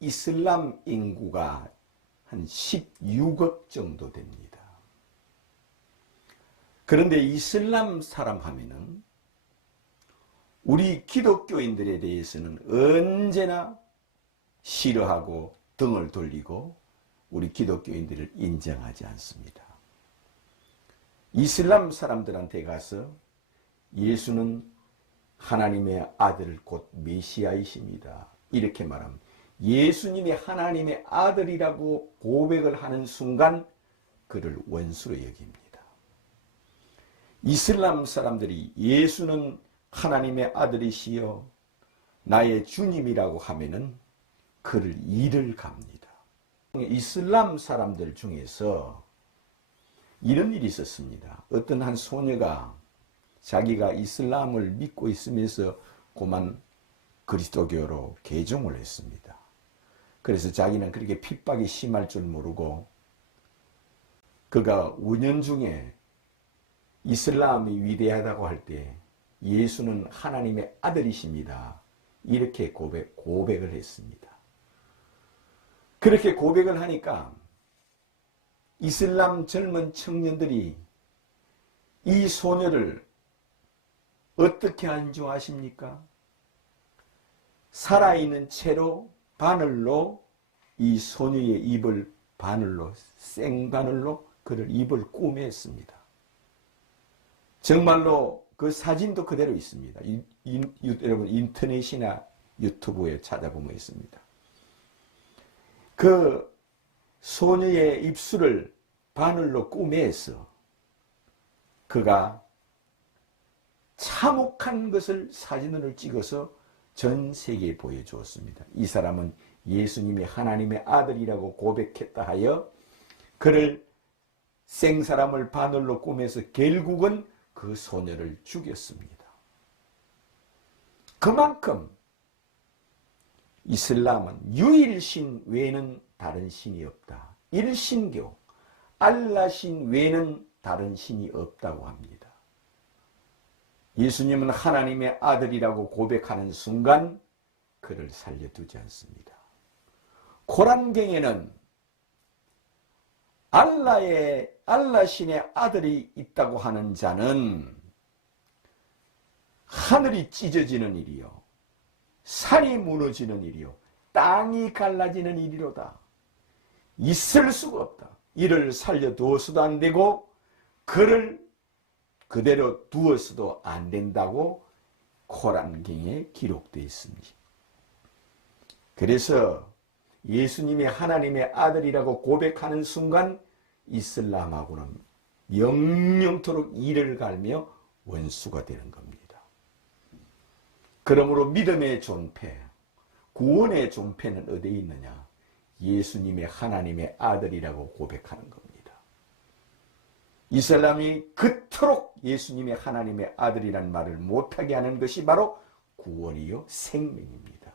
이슬람 인구가 한 16억 정도 됩니다. 그런데 이슬람 사람 하면은 우리 기독교인들에 대해서는 언제나 싫어하고 등을 돌리고 우리 기독교인들을 인정하지 않습니다. 이슬람 사람들한테 가서 예수는 하나님의 아들 곧 메시아이십니다. 이렇게 말하면 예수님이 하나님의 아들이라고 고백을 하는 순간 그를 원수로 여깁니다. 이슬람 사람들이 예수는 하나님의 아들이시여 나의 주님이라고 하면은 그를 이를 갑니다. 이슬람 사람들 중에서 이런 일이 있었습니다. 어떤 한 소녀가 자기가 이슬람을 믿고 있으면서 고만 그리스도교로 개종을 했습니다. 그래서 자기는 그렇게 핍박이 심할 줄 모르고 그가 운연중에 이슬람이 위대하다고 할 때 예수는 하나님의 아들이십니다. 이렇게 고백을 했습니다. 그렇게 고백을 하니까 이슬람 젊은 청년들이 이 소녀를 어떻게 한 줄 아십니까? 살아있는 채로 바늘로 이 소녀의 입을 바늘로 생바늘로 그를 입을 꼬맸습니다. 정말로 그 사진도 그대로 있습니다. 여러분 인터넷이나 유튜브에 찾아보면 있습니다. 그 소녀의 입술을 바늘로 꼬매서 그가 참혹한 것을 사진으로 찍어서 전 세계에 보여주었습니다. 이 사람은 예수님이 하나님의 아들이라고 고백했다 하여 그를 생사람을 바늘로 꼬매서 결국은 그 소녀를 죽였습니다. 그만큼 이슬람은 유일신 외에는 다른 신이 없다. 일신교, 알라신 외에는 다른 신이 없다고 합니다. 예수님은 하나님의 아들이라고 고백하는 순간 그를 살려두지 않습니다. 코란경에는 알라신의 아들이 있다고 하는 자는 하늘이 찢어지는 일이요, 산이 무너지는 일이요, 땅이 갈라지는 일이로다. 있을 수가 없다. 이를 살려두어서도 안 되고 그를 그대로 두어서도 안 된다고 코란경에 기록되어 있습니다. 그래서 예수님이 하나님의 아들이라고 고백하는 순간 이슬람하고는 영영토록 이를 갈며 원수가 되는 겁니다. 그러므로 믿음의 존폐, 구원의 존폐는 어디에 있느냐? 예수님의 하나님의 아들이라고 고백하는 겁니다. 이슬람이 그토록 예수님의 하나님의 아들이라는 말을 못하게 하는 것이 바로 구원이요 생명입니다.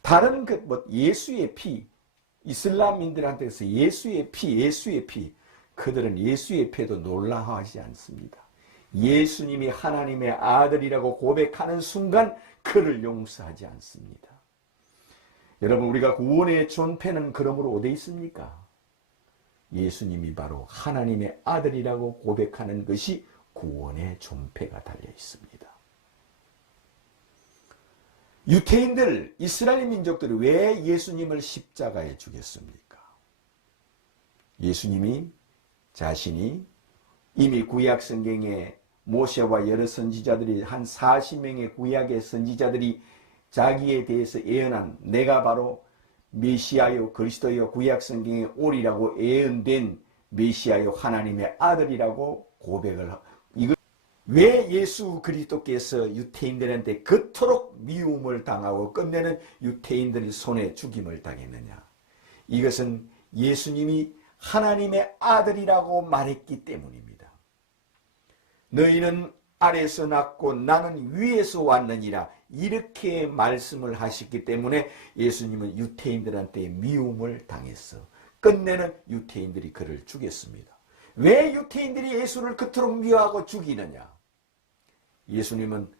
다른 예수의 피, 이슬람인들한테서 예수의 피, 그들은 예수의 피에도 놀라워하지 않습니다. 예수님이 하나님의 아들이라고 고백하는 순간 그를 용서하지 않습니다. 여러분, 우리가 구원의 존폐는 그러므로 어디에 있습니까? 예수님이 바로 하나님의 아들이라고 고백하는 것이 구원의 존폐가 달려 있습니다. 유태인들, 이스라엘 민족들이 왜 예수님을 십자가에 죽였습니까? 예수님이 자신이 이미 구약 성경에 모세와 여러 선지자들이 한 40명의 구약의 선지자들이 자기에 대해서 예언한 내가 바로 메시아요 그리스도요 구약 성경에 오리라고 예언된 메시아요 하나님의 아들이라고 고백을 하고, 이거 왜 예수 그리스도께서 유태인들한테 그토록 미움을 당하고 끝내는 유태인들의 손에 죽임을 당했느냐? 이것은 예수님이 하나님의 아들이라고 말했기 때문입니다. 너희는 아래서 났고 나는 위에서 왔느니라, 이렇게 말씀을 하셨기 때문에 예수님은 유태인들한테 미움을 당했어. 끝내는 유태인들이 그를 죽였습니다. 왜 유태인들이 예수를 그토록 미워하고 죽이느냐? 예수님은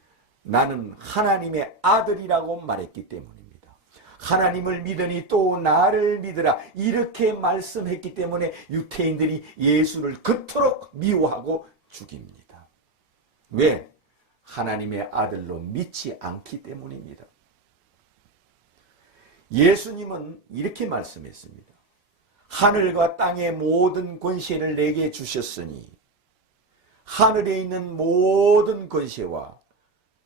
나는 하나님의 아들이라고 말했기 때문입니다. 하나님을 믿으니 또 나를 믿으라 이렇게 말씀했기 때문에 유대인들이 예수를 그토록 미워하고 죽입니다. 왜? 하나님의 아들로 믿지 않기 때문입니다. 예수님은 이렇게 말씀했습니다. 하늘과 땅의 모든 권세를 내게 주셨으니 하늘에 있는 모든 권세와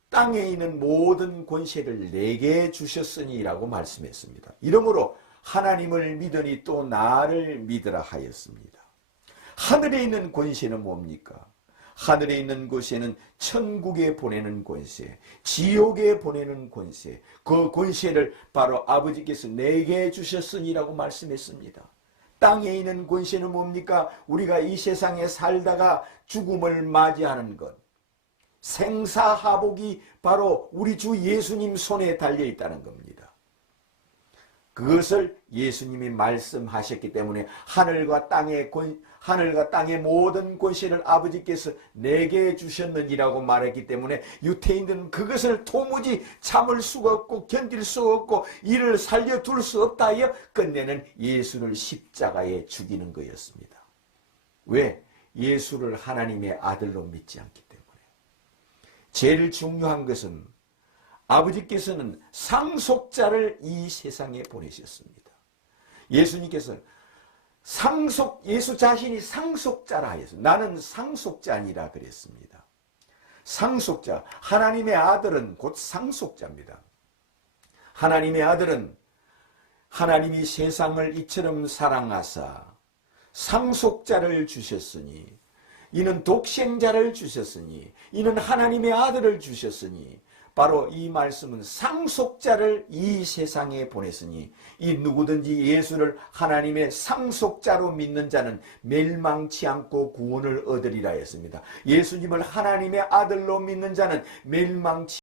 땅에 있는 모든 권세를 내게 주셨으니 라고 말씀했습니다. 이러므로 하나님을 믿으니 또 나를 믿으라 하였습니다. 하늘에 있는 권세는 뭡니까? 하늘에 있는 권세는 천국에 보내는 권세, 지옥에 보내는 권세, 그 권세를 바로 아버지께서 내게 주셨으니라고 말씀했습니다. 땅에 있는 권세는 뭡니까? 우리가 이 세상에 살다가 죽음을 맞이하는 것, 생사하복이 바로 우리 주 예수님 손에 달려있다는 겁니다. 그것을 예수님이 말씀하셨기 때문에 하늘과 땅의 모든 권세를 아버지께서 내게 주셨느니라고 말했기 때문에 유대인들은 그것을 도무지 참을 수가 없고 견딜 수가 없고 이를 살려둘 수 없다 하여 끝내는 예수를 십자가에 죽이는 거였습니다. 왜? 예수를 하나님의 아들로 믿지 않기 때문에. 제일 중요한 것은 아버지께서는 상속자를 이 세상에 보내셨습니다. 예수님께서 예수 자신이 상속자라 하였습니다. 나는 상속자니라 그랬습니다. 상속자, 하나님의 아들은 곧 상속자입니다. 하나님의 아들은 하나님이 세상을 이처럼 사랑하사 상속자를 주셨으니 이는 독생자를 주셨으니 이는 하나님의 아들을 주셨으니 바로 이 말씀은 상속자를 이 세상에 보냈으니 이 누구든지 예수를 하나님의 상속자로 믿는 자는 멸망치 않고 구원을 얻으리라 했습니다. 예수님을 하나님의 아들로 믿는 자는 멸망치